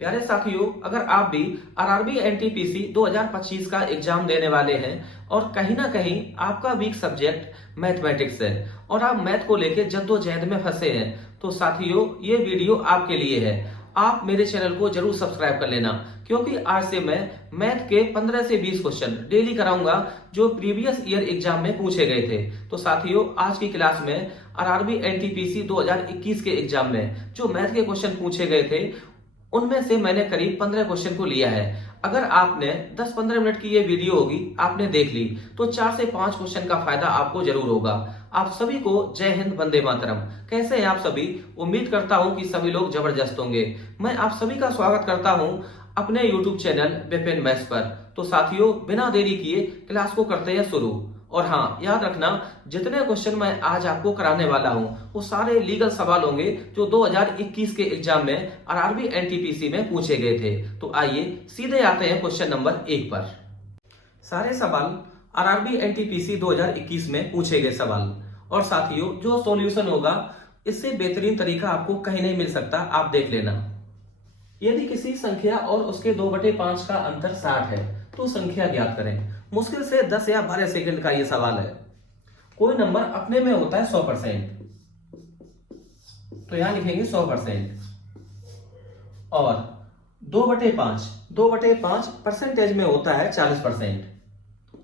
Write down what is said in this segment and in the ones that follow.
प्यारे साथियों, अगर आप भी आरआरबी एनटीपीसी 2025 का एग्जाम देने वाले हैं और कहीं ना कहीं आपका वीक सब्जेक्ट मैथमेटिक्स है और आप मैथ को लेके जद्दोजहद में फंसे हैं, तो साथियों ये वीडियो आपके लिए है। आप मेरे चैनल को जरूर सब्सक्राइब कर लेना, क्योंकि आज से मैं मैथ के 15 से 20 क्वेश्चन डेली कराऊंगा जो प्रीवियस ईयर एग्जाम में पूछे गए थे। तो साथियों, आज की क्लास में आरआरबी एनटीपीसी 2021 के एग्जाम में जो मैथ के क्वेश्चन पूछे गए थे उनमें से मैंने करीब 15 क्वेश्चन को लिया है। अगर आपने 10-15 मिनट की ये वीडियो होगी आपने देख ली तो 4 से 5 क्वेश्चन का फायदा आपको जरूर होगा। आप सभी को जय हिंद, वंदे मातरम। कैसे हैं आप सभी? उम्मीद करता हूं कि सभी लोग जबरदस्त होंगे। मैं आप सभी का स्वागत करता हूं अपने YouTube चैनल विपिन मैथ्स पर। तो साथियों, बिना देरी किए क्लास को करते हैं शुरू। और हाँ, याद रखना, जितने क्वेश्चन मैं आज आपको कराने वाला हूं वो सारे लीगल सवाल होंगे जो 2021 के एग्जाम में आरआरबी एनटीपीसी में पूछे गए थे। तो आइए सीधे आते हैं क्वेश्चन नंबर 1 पर। सारे सवाल आरआरबी एनटीपीसी 2021 में पूछे गए सवाल। और साथियों, जो सॉल्यूशन होगा इससे बेहतरीन तरीका आपको कहीं नहीं मिल सकता, आप देख लेना। यदि किसी संख्या और उसके 2/5 का अंतर 60 है तो संख्या ज्ञात करें। मुश्किल से 10 या 12 सेकंड का यह सवाल है। कोई नंबर अपने में होता है 100%, तो यहां लिखेंगे 100%। और 2/5 परसेंटेज में होता है 40%,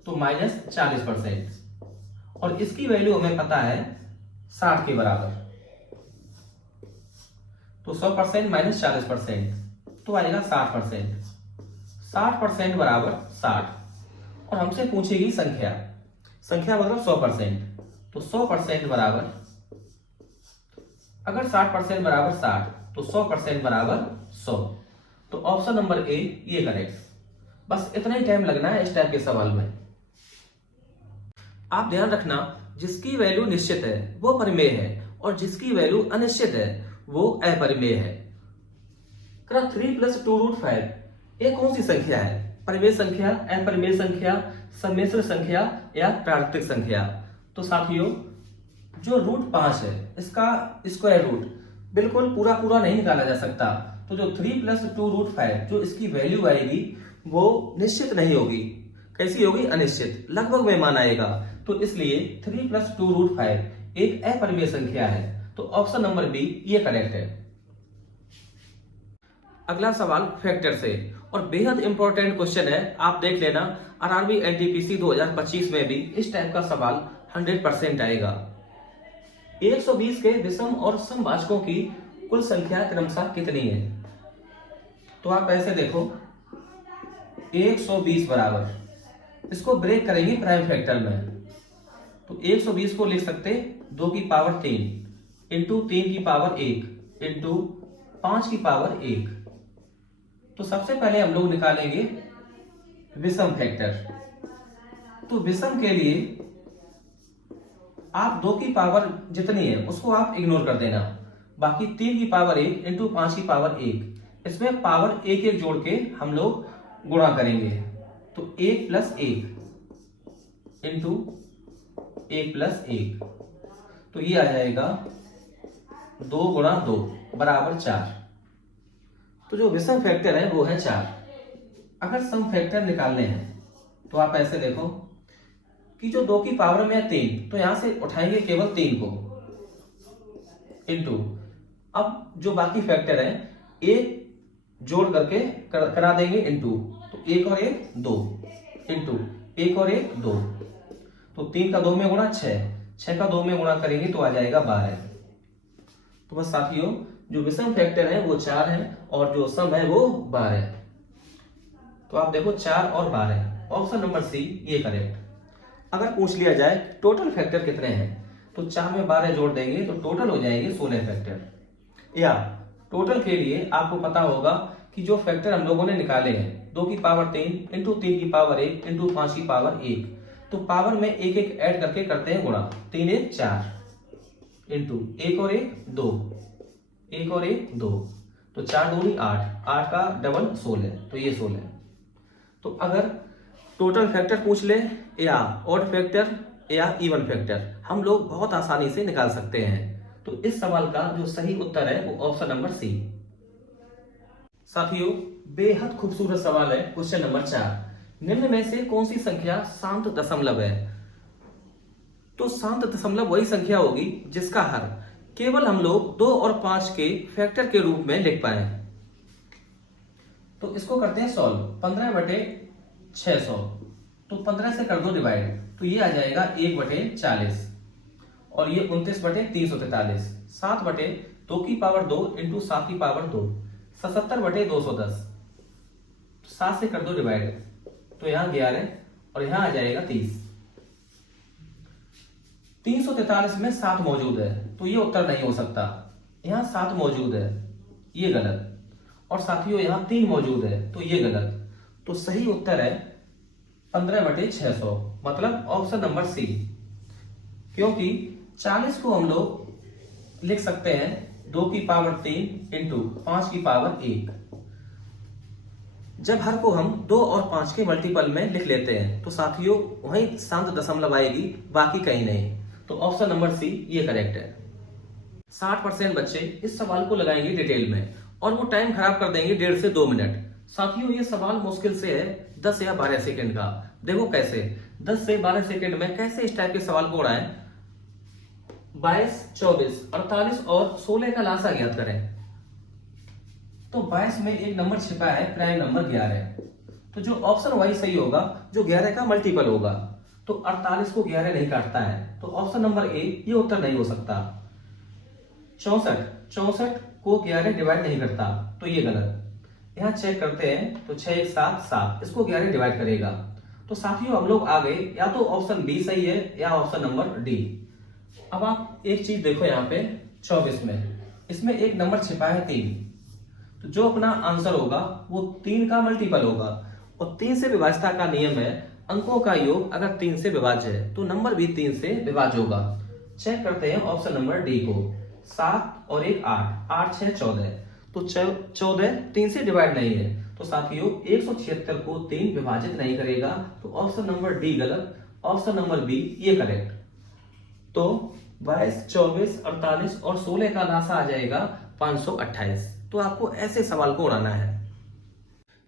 तो -40%। और इसकी वैल्यू हमें पता है 60 के बराबर, तो 100% - 40% तो आएगा 60%। 60% बराबर 60। और हमसे पूछेगी संख्या, संख्या मतलब 100%, तो 100% बराबर, अगर 60% बराबर 60 तो 100% बराबर 100। तो ऑप्शन नंबर ए ये करेक्ट। बस इतना ही टाइम लगना है इस टाइप के सवाल में। आप ध्यान रखना, जिसकी वैल्यू निश्चित है वो परिमेय है और जिसकी वैल्यू अनिश्चित है वो अपरिमेय है। 3 + 2√5 ये कौन सी संख्या है? परिमेय संख्या, अपरिमेय संख्या, सम्मिश्र संख्या या प्राकृतिक संख्या? तो साथियों, जो √5 है इसका स्क्वायर रूट बिल्कुल पूरा पूरा नहीं निकाला जा सकता। तो जो 3 + 2√5 जो इसकी वैल्यू आएगी वो निश्चित नहीं होगी। कैसी होगी? अनिश्चित, लगभग में मान आएगा। तो इसलिए 3 + 2√5 एक अपरिमेय संख्या है। तो ऑप्शन नंबर बी ये करेक्ट है। अगला सवाल फैक्टर से, और बेहद इंपॉर्टेंट क्वेश्चन है, आप देख लेना। आरआरबी एनटीपीसी 2025 में भी इस टाइप का सवाल 100% आएगा। 120 के विषम और समभाजकों की कुल संख्या क्रमशः कितनी है? तो आप ऐसे देखो, 120 बराबर, इसको ब्रेक करेंगे प्राइम फैक्टर में। तो 120 को लिख सकते 2 की पावर 3 इंटू 3 की पावर 1 इंटू 5 की पावर 1। तो सबसे पहले हम लोग निकालेंगे विषम फैक्टर। तो विषम के लिए आप 2 की पावर जितनी है उसको आप इग्नोर कर देना, बाकी 3 की पावर 1 इंटू 5 की पावर 1, इसमें पावर 1 जोड़ के हम लोग गुणा करेंगे। तो 1 + 1 इंटू 1 + 1, तो ये आ जाएगा 2 × 2 बराबर 4। तो जो विषम फैक्टर है वो है 4। अगर सम फैक्टर निकालने हैं तो आप ऐसे देखो कि जो 2 की पावर में है 3, तो यहां से उठाएंगे केवल 3 को, इंटू, अब जो बाकी फैक्टर है 1 जोड़ करके करा देंगे इंटू, तो 1 और 1 2 इंटू 1 और 1 2, तो 3 का 2 में गुणा 6 का 2 में गुणा करेंगे तो आ जाएगा 12। तो बस साथियों, जो विषम फैक्टर है वो 4 है और जो सम है वो 12 है। तो आप देखो 4 और 12, ऑप्शन नंबर सी ये करेक्ट। अगर पूछ लिया जाए टोटल फैक्टर कितने हैं, तो 4 में 12 जोड़ देंगे तो टोटल हो जाएंगे 16 फैक्टर। या टोटल के लिए आपको पता होगा कि जो फैक्टर हम लोगों ने निकाले हैं 2 की पावर 3 इंटू 3 की पावर 1 इंटू 5 की पावर 1, तो पावर में 1 ऐड करके करते हैं गुणा, 3 1 4 इंटू 1 और 1 2, 1 और 1 2, तो 4 दूनी 8, 8 का डबल 16, तो ये 16। तो अगर टोटल फैक्टर पूछ ले या ऑड फैक्टर या इवन फैक्टर, हम लोग बहुत आसानी से निकाल सकते हैं। तो इस सवाल का जो सही उत्तर है वो ऑप्शन नंबर सी। साथियों, बेहद खूबसूरत सवाल है क्वेश्चन नंबर 4। निम्न में से कौन सी संख्या शांत दशमलव है? तो शांत दशमलव वही संख्या होगी जिसका हर केवल हम लोग 2 और 5 के फैक्टर के रूप में लिख पाए। तो इसको करते हैं सॉल्व। 15/600, तो 15 से कर दो डिवाइड, तो ये आ जाएगा 1/40 और ये 29/343। 7/2 की पावर 2 इंटू 7 की पावर 2, 77/210। 7 से कर दो डिवाइड, तो यहाँ 11 और यहाँ आ जाएगा 30। 343 में 7 मौजूद है, तो ये उत्तर नहीं हो सकता। यहाँ 7 मौजूद है, ये गलत। और साथियों यहाँ 3 मौजूद है, तो ये गलत। तो सही उत्तर है 15/600, मतलब ऑप्शन नंबर सी। क्योंकि 40 को हम लोग लिख सकते हैं 2 की पावर 3 इंटू 5 की पावर 1। जब हर को हम 2 और 5 के मल्टीपल में लिख लेते हैं तो साथियों वहीं शांत दशमलव आएगी, बाकी कहीं नहीं। तो ऑप्शन नंबर सी ये करेक्ट है। 60% बच्चे इस सवाल को लगाएंगे डिटेल में और वो टाइम खराब कर देंगे 1.5 से 2 मिनट। साथियों ये सवाल मुश्किल से है 10 या 12 सेकंड का। देखो कैसे 10 से 12 सेकंड में कैसे इस टाइप के सवाल को उड़ाएं। 22, 24, 48 और 16 का लासा ज्ञात करें। तो 22 में एक नंबर छिपा है प्राइम नंबर 11, तो जो ऑप्शन वाई सही होगा, जो 11 का मल्टीपल होगा। तो 48 को 11 नहीं काटता है, तो ऑप्शन नंबर ए ये उत्तर नहीं हो सकता। 64 को 11 डिवाइड नहीं करता, तो ये गलत। यहाँ चेक करते हैं तो 6 1 7 7, इसको 11 डिवाइड करेगा। तो साथियों हम लोग आ गए, या तो ऑप्शन बी सही है या ऑप्शन नंबर डी। अब आप एक चीज देखो यहाँ पे 24 में, इसमें एक नंबर छिपा है 3, तो जो अपना आंसर होगा वो 3 का मल्टीपल होगा। और 3 से विभाज्यता का नियम है अंकों का योग अगर 3 से विभाज्य है तो नंबर भी 3 से विभाज्य होगा। चेक करते हैं ऑप्शन नंबर डी को। 7 और 1 8, 8 6 14, तो 14 3 से डिवाइड नहीं है, तो साथियों 176 को 3 विभाजित नहीं करेगा, तो ऑप्शन नंबर डी गलत, ऑप्शन नंबर बी ये करेक्ट। तो 22, 24, 48 और 16 का लासा आ जाएगा 528। तो आपको ऐसे सवाल को उड़ाना है।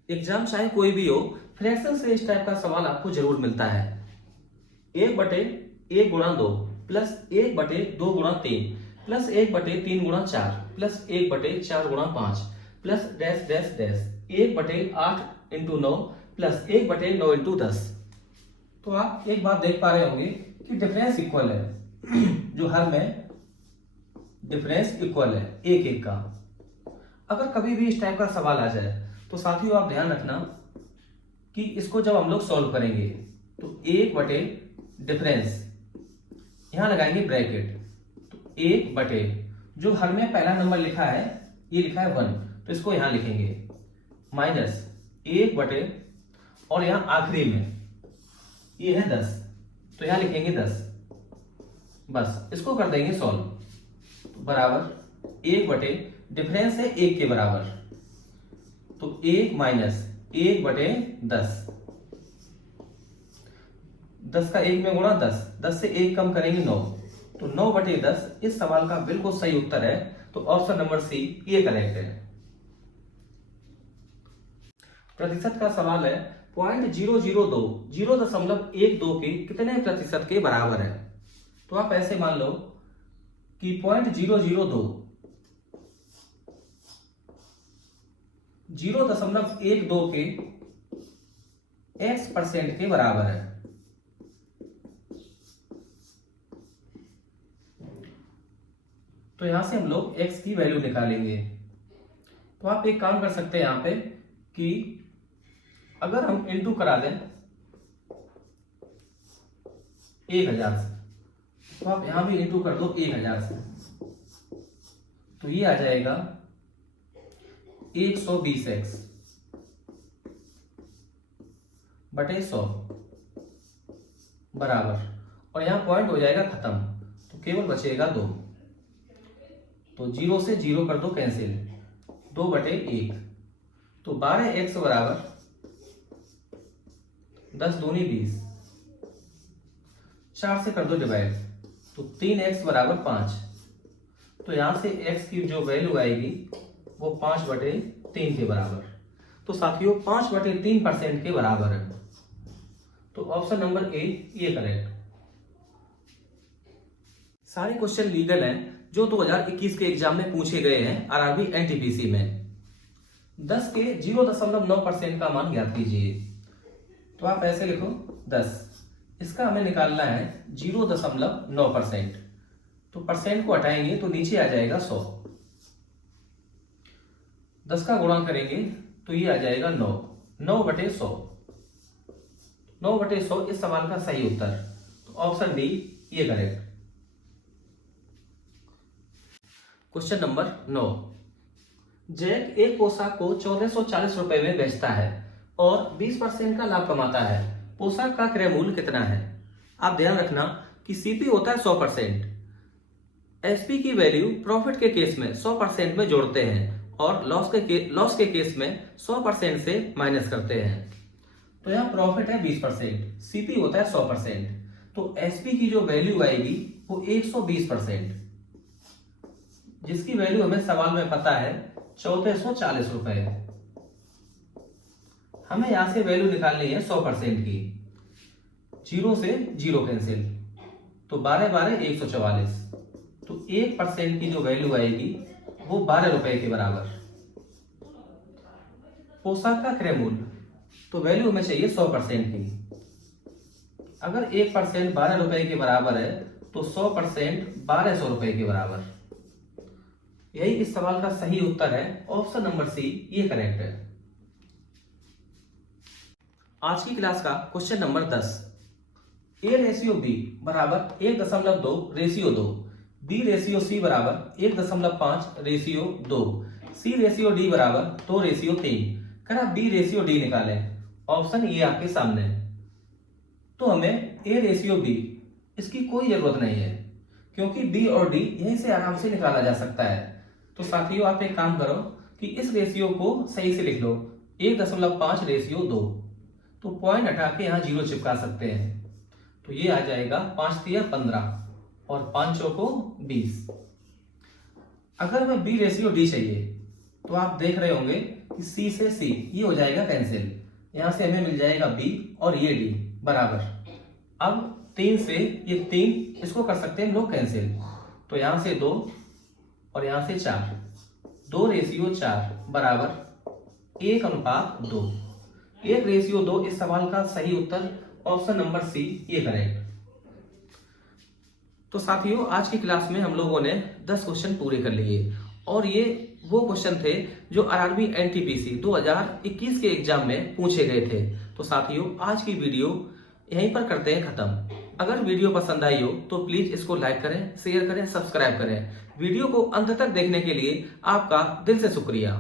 एग्जाम चाहे कोई भी हो, फ्रैक्शन से इस टाइप का सवाल आपको जरूर मिलता है। 1/1 गुणा 2 प्लस 1/2 गुणा 3 प्लस 1/3 गुणा 4 प्लस 1/4 गुणा 5 plus dash dash dash 1/8 into 9 plus 1/9 into 10। तो आप एक बात देख पा रहे होंगे कि डिफरेंस इक्वल है। जो हर में डिफरेंस इक्वल है 1 1 का। अगर कभी भी इस टाइप का सवाल आ जाए तो साथियों आप ध्यान रखना कि इसको जब हम लोग सॉल्व करेंगे तो 1 डिफरेंस यहां लगाएंगे ब्रैकेट, तो 1 जो हर में पहला नंबर लिखा है ये लिखा है 1, तो इसको यहां लिखेंगे माइनस 1 और यहां आखिरी में ये है 10, तो यहां लिखेंगे 10। बस इसको कर देंगे सॉल्व, तो बराबर 1 डिफरेंस है 1 के बराबर, तो 1 माइनस 1/10। 10 का 1 में गुणा 10, 10 से 1 कम करेंगे 9, तो 9/10 इस सवाल का बिल्कुल सही उत्तर है। तो ऑप्शन नंबर सी ये करेक्ट है। प्रतिशत का सवाल है 0.002 0.12 के कितने प्रतिशत के बराबर है। तो आप ऐसे मान लो कि 0.002 0.12 के x% के बराबर है। तो यहां से हम लोग x की वैल्यू निकालेंगे। तो आप एक काम कर सकते हैं यहां पे कि अगर हम इनटू करा दें 1000 से, तो आप यहां भी इनटू कर दो 1000 से, तो ये आ जाएगा 120x बटे 100 बराबर, और यहां पॉइंट हो जाएगा खत्म, तो केवल बचेगा 2, तो 0 से 0 कर दो कैंसिल, 2/1, तो 12x बराबर 10 दूनी 20, 4 से कर दो डिवाइड, तो 3x बराबर 5, तो यहां से x की जो वैल्यू आएगी वो 5/3 3 के बराबर। तो साथियों 5/3% के बराबर है। तो ऑप्शन नंबर ए ये करेक्ट। सारे क्वेश्चन लीगल हैं जो 2021 के एग्जाम में पूछे गए हैं आरआरबी एनटीपीसी में। 10 के 0.9% का मान ज्ञात कीजिए। तो आप ऐसे लिखो 10, इसका हमें निकालना है 0.9%। तो परसेंट को हटाएंगे तो नीचे आ जाएगा 100। 10 का गुणा करेंगे तो ये आ जाएगा 9। 9/100। 9/100 इस सवाल का सही उत्तर। तो ऑप्शन डी ये करेक्ट। Question number 9। जैक एक पोशाक को 1440 रुपए में बेचता है और 20% का लाभ कमाता है। पोशाक का क्रय मूल्य कितना है? आप ध्यान रखना कि सीपी होता है 100%। एसपी की वैल्यू प्रॉफिट के केस में 100% में जोड़ते हैं और लॉस के केस में 100% से माइनस करते हैं। तो यहाँ प्रॉफिट है 20%, सीपी होता है 100%। तो एसपी की जो वैल्यू आएगी वो 120%, जिसकी वैल्यू हमें सवाल में पता है 1440 रुपए। हमें यहां से वैल्यू निकालनी है 100% की। 0 से 0 कैंसिल, तो 12 144। तो 1% की जो वैल्यू आएगी वो 12 रुपए के बराबर। पोशाक का क्रय मूल्य, तो वैल्यू हमें चाहिए 100% की। अगर 1% 12 रुपए के बराबर है तो 100% 1200 रुपए के बराबर। यही इस सवाल का सही उत्तर है। ऑप्शन नंबर सी ये करेक्ट है। आज की क्लास का क्वेश्चन नंबर 10। A/B बराबर 1.2/2, B/C बराबर 1.5/2, C/D बराबर 2/3। करा B/D निकालें। ऑप्शन ये आपके सामने है। तो हमें A/B इसकी कोई जरूरत नहीं है, क्योंकि B और D यहीं से आराम से निकाला जा सकता है। तो साथियों आप एक काम करो कि इस रेशियो को सही से लिख लो, 1.5/2। तो पॉइंट हटा के यहाँ 0 चिपका सकते हैं। तो ये आ जाएगा 5 तिया 15 और 5 चौको 20। अगर हमें B/D चाहिए तो आप देख रहे होंगे कि C से C ये हो जाएगा कैंसिल। यहां से हमें मिल जाएगा B और ये D बराबर। अब 3 से ये 3 इसको कर सकते हैं हम लोग कैंसिल। तो यहां से 2 और यहां से 4, 2/4 बराबर 1:2। 1/2 इस सवाल का सही उत्तर। ऑप्शन नंबर सी ये करेक्ट। तो साथियों आज की क्लास में हम लोगों ने 10 क्वेश्चन पूरे कर लिए और ये वो क्वेश्चन थे जो आरआरबी एनटीपीसी 2021 के एग्जाम में पूछे गए थे। तो साथियों आज की वीडियो यहीं पर करते हैं खत्म। अगर वीडियो पसंद आई हो तो प्लीज इसको लाइक करें, शेयर करें, सब्सक्राइब करें। वीडियो को अंत तक देखने के लिए आपका दिल से शुक्रिया।